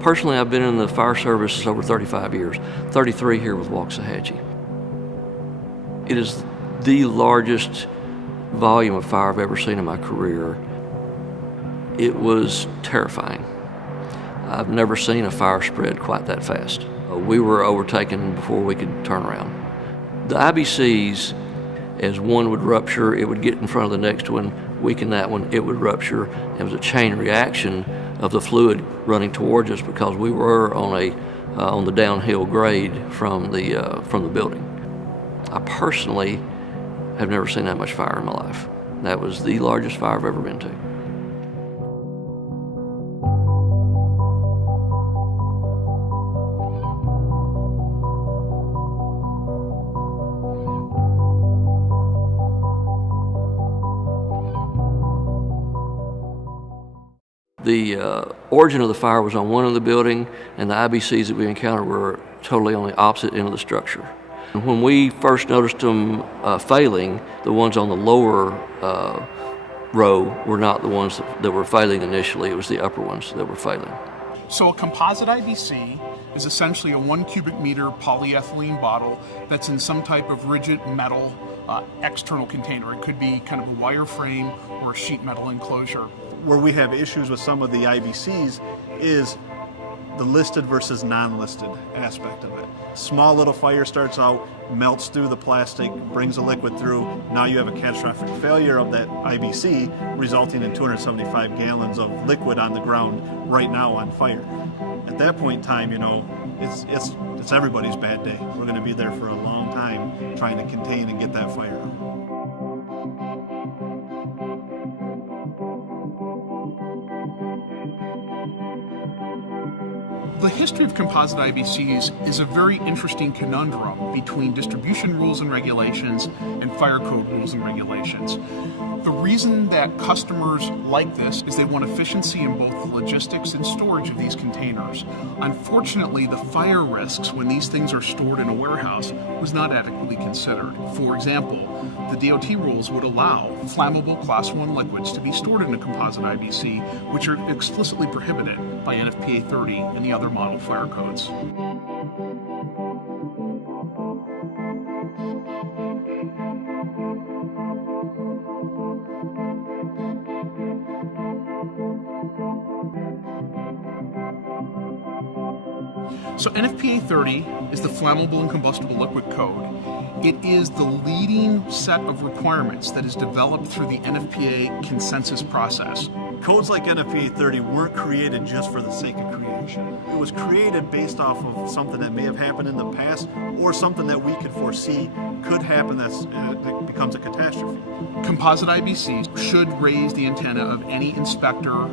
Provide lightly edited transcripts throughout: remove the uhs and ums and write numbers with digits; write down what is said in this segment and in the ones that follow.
Personally, I've been in the fire service over 35 years, 33 here with Waxahachie. It is the largest volume of fire I've ever seen in my career. It was terrifying. I've never seen a fire spread quite that fast. We were overtaken before we could turn around. The IBCs, as one would rupture, it would get in front of the next one, weaken that one, it would rupture. It was a chain reaction of the fluid running towards us because we were on the downhill grade from the building. I personally have never seen that much fire in my life. That was the largest fire I've ever been to. The origin of the fire was on one end of the building, and the IBCs that we encountered were totally on the opposite end of the structure. And when we first noticed them failing, the ones on the lower row were not the ones that were failing initially. It was the upper ones that were failing. So a composite IBC is essentially a 1 cubic meter polyethylene bottle that's in some type of rigid metal external container. It could be kind of a wire frame or a sheet metal enclosure. Where we have issues with some of the IBCs is the listed versus non-listed aspect of it. Small little fire starts out, melts through the plastic, brings a liquid through. Now you have a catastrophic failure of that IBC, resulting in 275 gallons of liquid on the ground right now on fire. At that point in time, it's everybody's bad day. We're going to be there for a long time trying to contain and get that fire out. The history of composite IBCs is a very interesting conundrum between distribution rules and regulations and fire code rules and regulations. The reason that customers like this is they want efficiency in both the logistics and storage of these containers. Unfortunately, the fire risks when these things are stored in a warehouse was not adequately considered. For example, the DOT rules would allow flammable Class 1 liquids to be stored in a composite IBC, which are explicitly prohibited by NFPA 30 and the other model fire codes. So NFPA 30 is the Flammable and Combustible Liquid Code. It is the leading set of requirements that is developed through the NFPA consensus process. Codes like NFPA 30 weren't created just for the sake of creation. It was created based off of something that may have happened in the past or something that we could foresee could happen that becomes a catastrophe. Composite IBCs should raise the antenna of any inspector,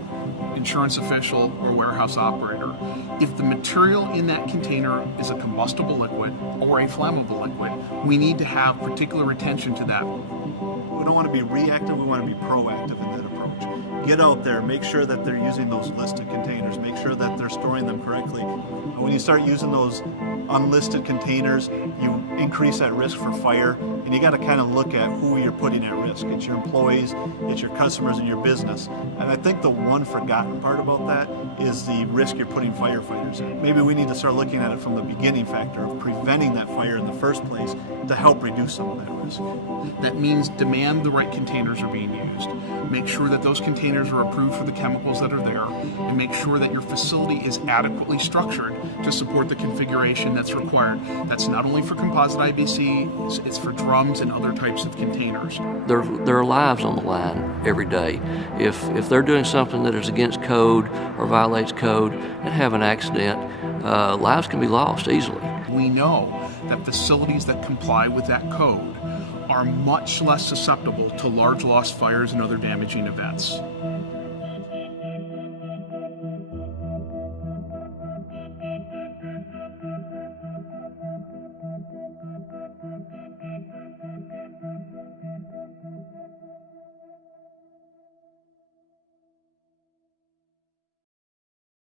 insurance official, or warehouse operator. If the material in that container is a combustible liquid or a flammable liquid, we need to have particular attention to that. We don't want to be reactive, we want to be proactive in that approach. Get out there, make sure that they're using those listed containers, make sure that they're storing them correctly. When you start using those unlisted containers, you increase that risk for fire, and you got to kind of look at who you're putting at risk. It's your employees, it's your customers, and your business. And I think the one forgotten part about that is the risk you're putting firefighters in. Maybe we need to start looking at it from the beginning factor of preventing that fire in the first place to help reduce some of that risk. That means demand the right containers are being used. Make sure that those containers are approved for the chemicals that are there, and make sure that your facility is adequately structured to support the configuration that's required. That's not only for composite IBC, it's for drums and other types of containers. There are lives on the line every day. If they're doing something that is against code or violates code and have an accident, lives can be lost easily. We know that facilities that comply with that code are much less susceptible to large loss fires and other damaging events.